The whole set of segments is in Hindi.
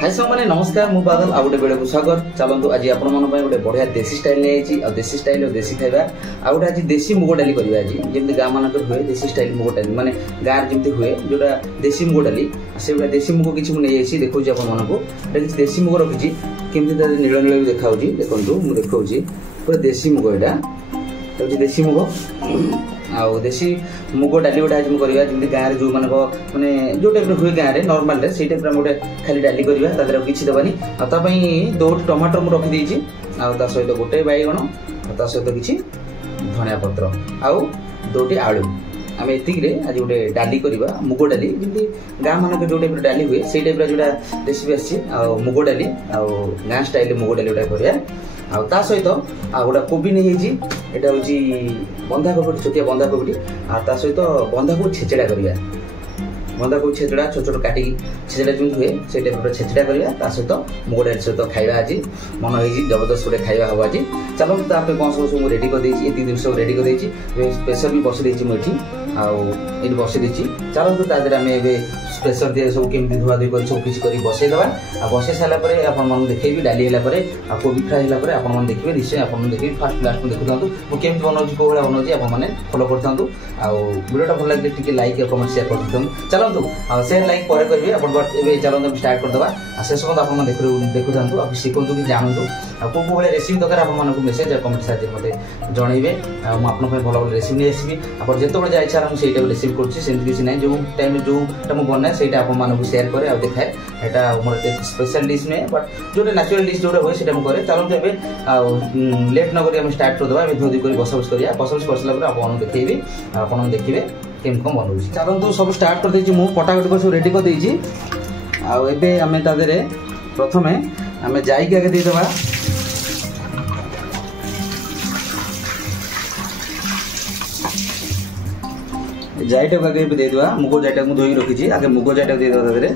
हाय सब मैंने नमस्कार मु बादल आ गोटे बेले को स्वागत। चलतु आज आपण मन गोटे बढ़िया देसी स्टाइल नहीं आ देसी स्टाइल और देसी खाଇବା आ गोटे आज देसी मुग डाली करबा। आज जेमति गाँ मानक हुए देसी स्टाइल मुग डाली माने गाँव जेमति हुए जोटा देसी मुग डाली से गोटे देसी मुग किछि मु नै आइछि देखौ छी आपण मन को किछि देसी मुग रखिछि केमति नील नील भी देखाउ छी। देखंतु मु देखौ छी पूरा देसी मुग एटा होछि देसी मुग आउ देसी मुग डाली गोटे आज करवा जमी गाँव जो मान मैंने जो टाइप हुए गाँव में नर्माल से टाइप गोटे खाली डाली करवा तादेह किसी देवानी दोटी टमाटर मुझे रखीदे सहित गोटे बैगण सहित किसी धनिया पत्र आउ दोटी आलू आम एतिक आज गोटे डाली करवा मुग डाली जमी गाँ मानक जो टाइप डाली हुए से टाइप जो रेसिपी आसी मुग डाली गाँ स्टाइल मुग डाली गोटा करवा आ सहित आ गोटा कोबी नहीं एटा हूँ बंधाकोबी छोटिया बंधाकोबी आ सहित बंधाकोबी छेचड़ा करवा बंधाकोबी छेचड़ा छोट छोट काटिकी छेचड़ा जमी हुए से टाइप छेचड़ा करवा सहित मुग डाली सहित खाଇବା आज मन हो जबरदस्त गोटे खाଇବା हम आज। चलो ताप कौन सब रेडी कर ये दिन सब रेडी कर प्रेसर भी बसई देती मुझे आठ बसई देती। चलते तादेह आम प्रेसर दिए सब केमी धुआ धुई कर सब किसी कर बसईदे बसई सारापर आपन देखेबी डाली है कोबी फ्राए है आपन देखिए निश्चय आपन देखिए फास्ट लास्ट में देखु था केमी बनाऊँ कौ भाई बनाऊँ आपने फॉलो करता वीडियोटा भल लगे टी लाइक कमेंट शेयर कर चलतु शेयर लाइक पर करेंगे। चलते स्टार्ट करदे शेष पर्यटन आप देखु था शिखु कि जानतु कौ भाई रेसिपी दरकार आपको मेसेज कमेंट साहय मत जनइबे मुझे भल भल रेसिपी नहीं आसबि आप जो जाए इच्छा मुझे रेसिपी करें किसी ना जो टाइम जो बनाए से आपको शेयर करे देखाए यहाँ मोर स्पेशल डिश नहीं बट जो नेचुरल डिश जो हुए से मुझे चलते एवं लेट नक स्टार्ट करदे धोदी कर बस बस करा बस बस कर सारा आपको देखी आप देखिए केम कम बनाऊँ। चलतु सब स्टार्ट कर देछि मुझे कटाकटी कर सब रेडी कर देछि आम तादे प्रथमे आम जाइक आगे देदेबा जाइटा आगे देदेबा मुग जाइटा को धोई रखी आगे मुग जाइटा देदेबा तादे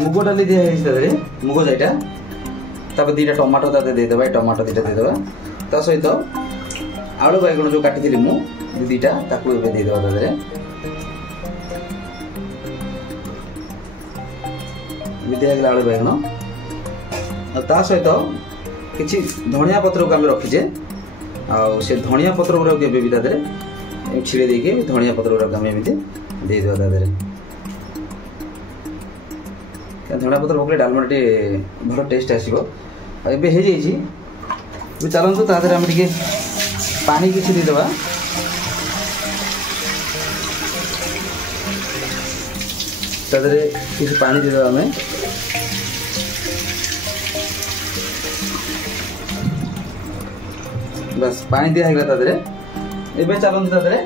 मुग डाली दिखाई मुग जाइटा तब दीटा टमाटो तादे देदेबा टमाटो दीटा देदेबा ता सहित आलू बैगण जो काटी मुझे दीटा ताकू देदेबा तादे दिखागला आलू बैगण ता सहित किसी धनिया पत्र को आम रखीचे से धनिया पत्र गुरा भी तादे छिड़े देके धनिया पत्र गुरा आम एमती देदेबा तादे धनिया पत्र पकड़े डालमा टे भल टेस्ट आसो चलतु तादेह आम टे पानी किसी देदेबा तादेह किसी पानी देदेबा आम बस पानी दिखागला तादेह एवं चलतु तादेह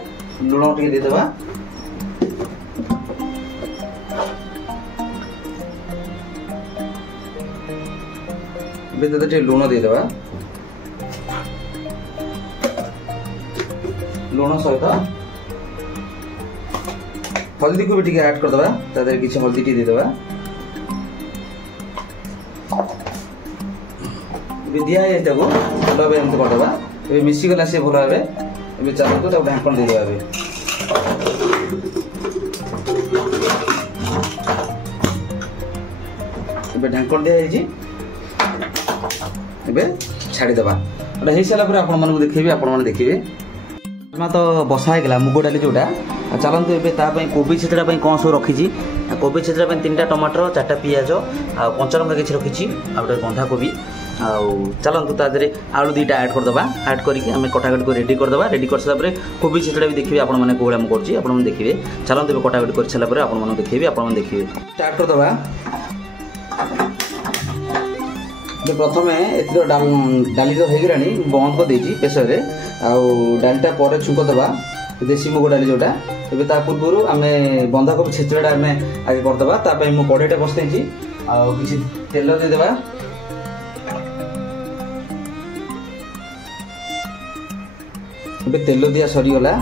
लुण टे देदेबा टे लुण देदेबा लुण सहित हल्दी को भी ऐड करदे तादेह किसी हल्दी टी देदेबा दिखाई भल भाव एमती करदे ये मिसीगला सी भल भाव चलते ढांकन देदेबा ढांकन दिखाई छाड़देवा हो सारापर आपको देखिए आपने देखिए तो बसाईगला मुग डाली जोटा। चलते एवं कोबी छेचड़ा कौन सब रखी कोबी छेचड़ा 3टा टमाटर 4टा पियाज आ कंचा लंका किसी रखी गोटे बंधाकोबी चलतु तादेह आलू दीटा ऐड करदे ऐड करके कटाकटी को रेडी करदे रेडी कर सारापर कोबी छेचड़ा भी देखिए आपने कौ भाई मुझे कर देखिए। चलते कटाकटी कर सारापर आपको देखिए देखिए स्टार्ट करदे प्रथम एथर डाली तो होगा बंद कर देती प्रेसर डालीटा पर छुंक दबा देसी मुग डाली जोटा तेज पूर्व आम बंधाकोबी छेचड़ा आम आगे करदे मुझे कड़ईटा बसई किसी तेल देदेबा तेल दिया सरीगला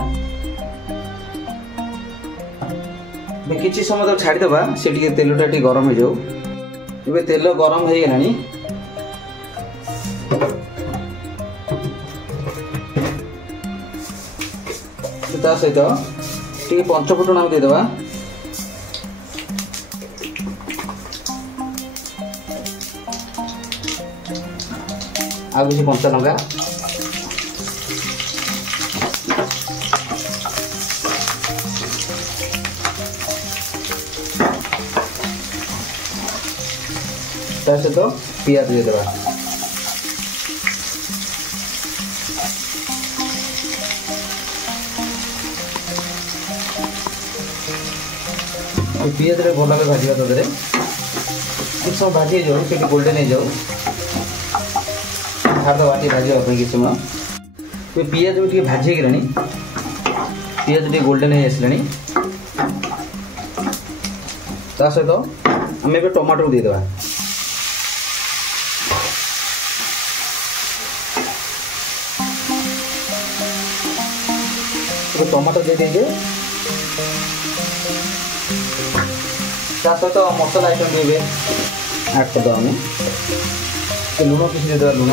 किसी समय तक छाड़देवा से तेलटा गरम हो जाऊ तेल गरम हो गला सहित टी पंचफुटन आम देदेबा आ किसी कंचा लंका सहित पियाज देदेबा पियाज रे भल भाग भाजा तदे कुछ समय भाजी जाऊ से गोल्डन हो जाऊ हाथ बाटी भाजवाई कि समय पियाज भी भाजी गलानी पियाज टे गोल्डन हो आसला सहित आम ए टमाटो देदेबा टमाटो दे दीजिए सहित मसला आइटम भी ऐड करदे आम लुण किसी देदेबा लुण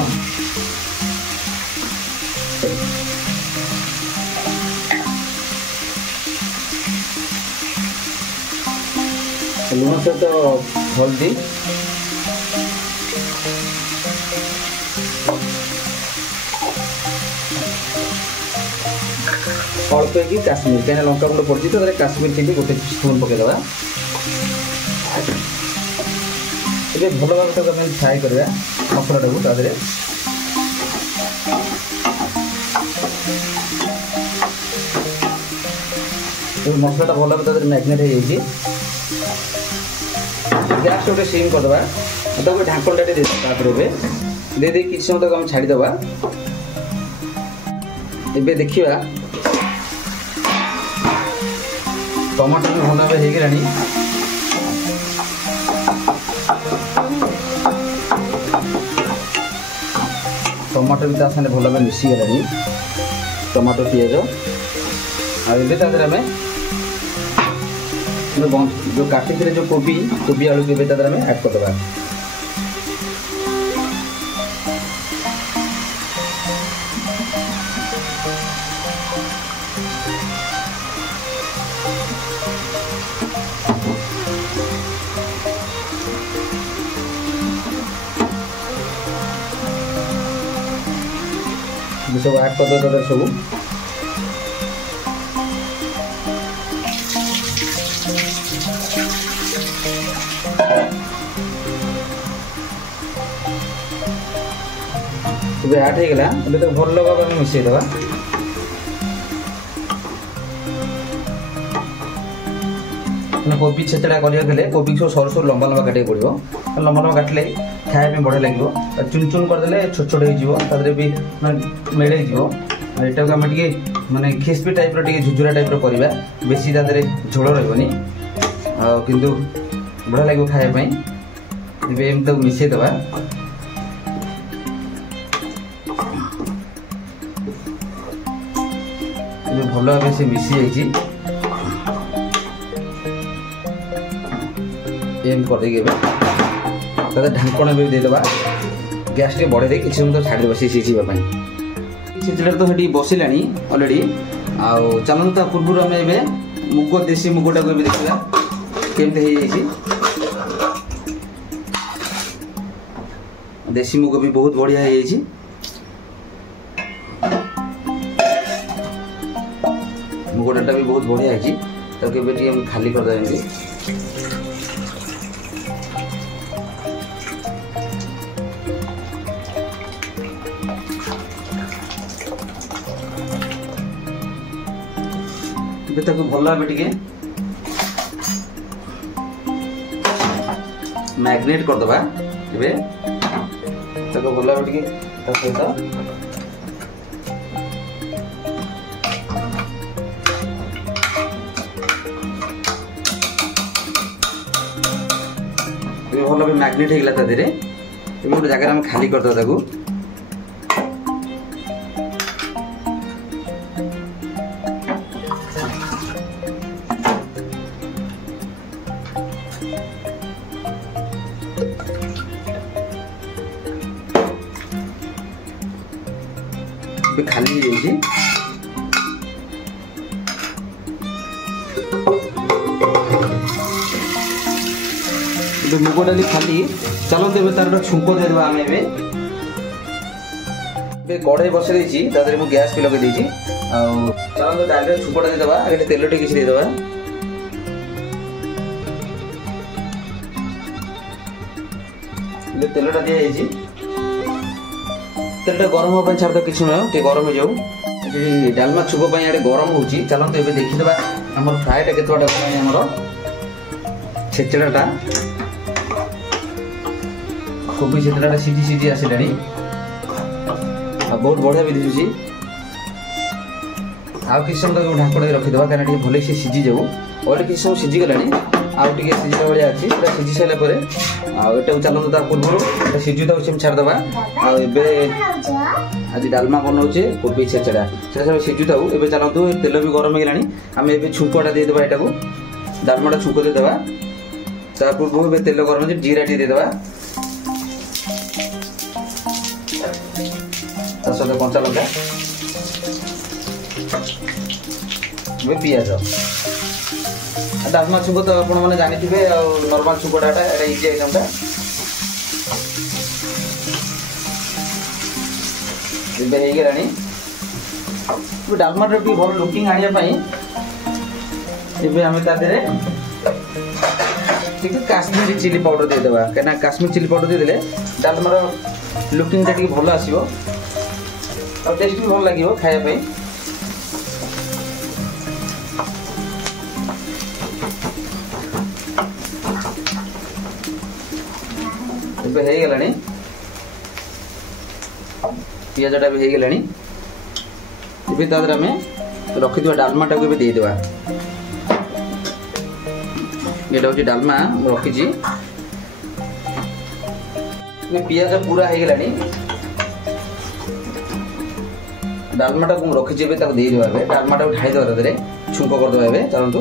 लुण सहित हल्दी अल्प कि काश्मीर कहीं लंका गुंड पड़ी तो काश्मीर चिली गोटे स्पून पकईदे ये भल भाव फ्राए करवा मसला टाक मसलाटा भल भाव मैग्नेट हो गैस गोटे सीम करदे ढाकणटा दे किसी समय तक छाड़ीदे ए देखा टमाटर भी भल भाव हो टमाटर भी ताने भल भाव मिसीगला टमाटो पियाज आम जो काटी जो कोबी आलू के आम ऐड करदे सब ऐड करदे सब ऐड हो गला तो भल भाव में मिसईदे कोबी छेचड़ा करें कोबी सब सर सर लंबा लंबा काटे पड़ो लंबा लंबा काटिले खाया बढ़िया लगे चुन चुन करदे छोट छोट हो भी मेड़े यहाँ को आम टे मानने खिस्पी टाइप झुझुरा टाइप करवा बेसी झोल रही किंतु बढ़िया लगे खायापी एम मिसईदे भल भाव से मिसी एम कर ढांकण भी देदेबा गैस टे बढ़े किसी समय छाड़देबा सीझापी सीझे तो ये बसला अलरेडी चलते ता पूर्व आम ए मुग देशी मुगटा को देखा केमती देशी मुग भी बहुत बढ़िया हो मुगटा भी बहुत बढ़िया है खाली करदे भल भाव टे मैग्नेट करदे भल भाव टे सहित भल भाव मैग्नेट होगा गोटे जगह आम खाली करदे खाली मुग डाली खाली चलते तार छुंक देदेबा आम कड़ाई बसई देती गैस भी लगे चलते डायरेक्ट छुंकटा देदेबा आगे तेल टे किसी देदेबा तेलटा दी तेलटा गरम होगा छाड़ दो किसी नुह गरम हो जाऊ डालमा छुप इे गरम हो चलते ये देखीदे आम फ्राएटा के आमर छेचड़ाटा कोबी छेचड़ाटा सीझी सीझी आसला बहुत बढ़िया भी दिशुची आउ कि समय ढांकण रखीदे कहीं भले सी सीझी जाऊ और किसी समय सीझी गला आउ टे सीझा भाया अच्छी पूरा सीझी सारापर आटा चलते ता पूर्व सीझुता छाड़देवा आज डालमा बनाऊे कोबी छेचड़ा से सब सीझुता चलतु तेल भी गरम होगा आम ए छुंकटा देदेबा यहाँ डालमाटा छुंक देदेबा ता पूर्व तेल गरम हो जीरा टी देदेबा सहित कंचा लंका पियाज डालमा छुंक तो आप जानी नॉर्मल छुंकटा इजी आइटमटा डालमाटा भी भल लुकिंग आने काश्मीरी चिली पाउडर देदेबा कहीं काश्मीर चिली पाउडर देदेले डालमार लुकिंगटा टी भल आसो और टेस्ट भी भल लगे खायापी होगला पियाजटा भी होगला आम रखी डालमाटा को देदेबा ये हूँ डालमा रखी पियाज पूरा होगला डालमाटा को रखी देदेबा डालमाटा को ढाई देवा तादे छुंक करदे चलतु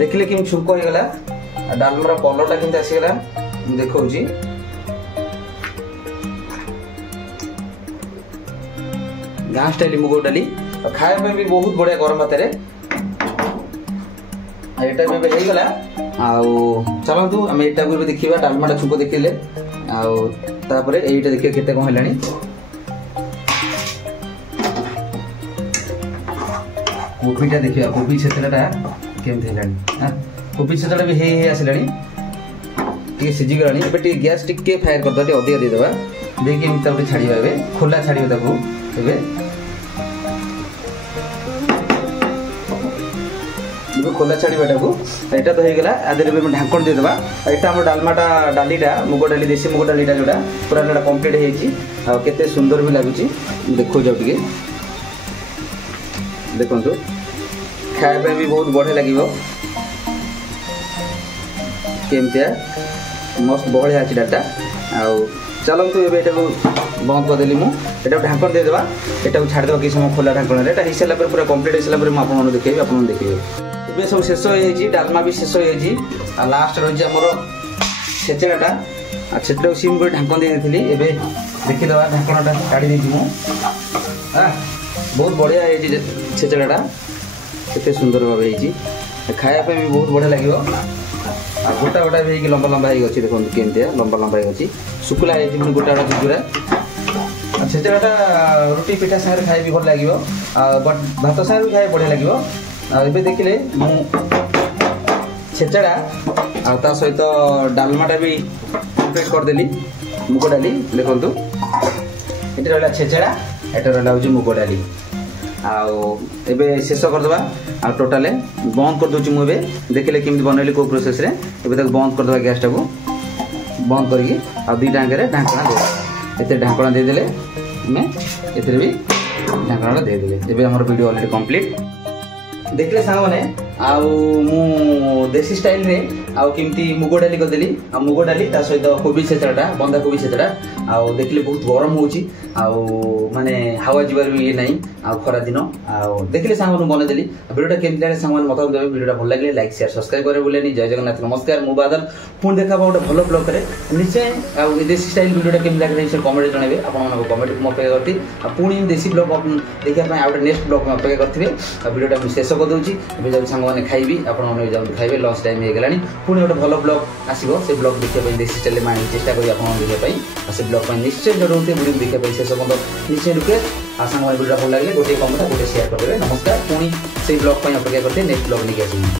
देखिले कि छुंक होगला डालमार कलरटा केमती आसीगला देखा गाँ स्टाइल मुग डाली खाया भी बहुत बढ़िया गरम भात यहाँ भी होगला चलतु आम यहाँ को देखा डालमाटा छुंक देखिले आपर यहीटा देखिए केते कौन है कोबीटा देखिए कोबी छेचड़ाटा केमती है कोबी छेचड़ा भी आसला सीझी गला गैस टे फायर करदे अधिका देदेबा देखिए छाड़ा खोला छाड़ा खोला छाड़ाटा को यहाँ तो होगला आदि ढांकण देदेबा यहाँ आम डालमाटा डालीटा मुग डाली देसी मुग डालीटा जोटा पूरा कम्प्लीट होते सुंदर भी लगुच देखो जाओ टे देखु खाया भी बहुत बढ़िया लगे केमतिया मस्त बढ़िया अच्छी डाटा चलतु ये बंद करदेली मुझे ढांकण देदेबा यहाँ छाड़देवा किसी समय खोला ढांकण हो सारा पूरा कम्प्लीट हो सारा मुझे देखेबी आप देखिए ये सब शेष हो डालमा भी शेष हो लास्ट रही आमर छेचड़ाटा छेचड़ा सिम कर ढांकण दे देखीदे ढांकणटा काढ़ी बहुत बढ़िया छेचड़ाटा केते सुंदर भाव खाया भी बहुत बढ़िया लगे गोटा गोटा भी लंबा लंबा हो देखो केमती लंबा लंबा हो शुक्ला हो गोटा गोटा पूरा छेचड़ाटा रुटी पिठा सागर खाई भी भल लगे बट भात सागर भी खाई बढ़िया लगे ये देखिले छेचड़ा आ सहित डालमाटा भी कम्प्लीट करदेली मुग डाली देखु ये रहा छेचड़ा ये रहा हूँ मुग डाली आबे शेष करदे टोटाल बंद कर दूची मुझे देखिले केमती बनैली को प्रोसेस रे एबे तक बंद करदे गैसटा को बंद करके दुईटा आगे ढांकणा दे ये ढांकणा देदेले मैं ए भी ढांकणाटा देदेले एबे हमर वीडियो ऑलरेडी कंप्लीट देखले सांग माने देसी स्टाइल रे आमती मुग डाली करदेली मुग डाली ता सहित कोबी छेचड़ा बंधा कोबी छेचड़ा देखिले बहुत गरम होची माने हवा जीवार भी ये नहीं खरा दिन देखिले सांग बनईदेली भिडियोटा केमती लगे सांग मत देवे भिडियोटा भल लगे लाइक शेयर सब्सक्राइब करे बोले जय जगन्नाथ नमस्कार मु बादल पुणी देखा गोटे भल ब्लॉग करे निश्चय देसी स्टाइल भिडियोटा केमती लगे कमेंट जनइबे आपण कमेंट को अपेक्षा करती पुणी देसी ब्लॉग देखा आउटे नेक्स्ट ब्लॉग में अपेक्षा करेंगे भिडियोटा मुझे शेष कर दूसरी सांग मैंने खाइबी आपने खाइबे लंच टाइम हो गलानी पुणी गोटे भल ब्लॉग आसो से ब्लॉग देखा देसी स्टाइल में आने चेष्टा करी आप देखा से ब्लॉग निश्चय जरूरत वीडियो देखा शेष पर्यटन निश्चय रिक्वेस्ट सांग भिडियो भल लगे गोटे कमेंट गोटे शेयर करेंगे नमस्कार पुणी से ब्लॉग अपेक्षा करते नेक्स्ट ब्लॉग लेके आस।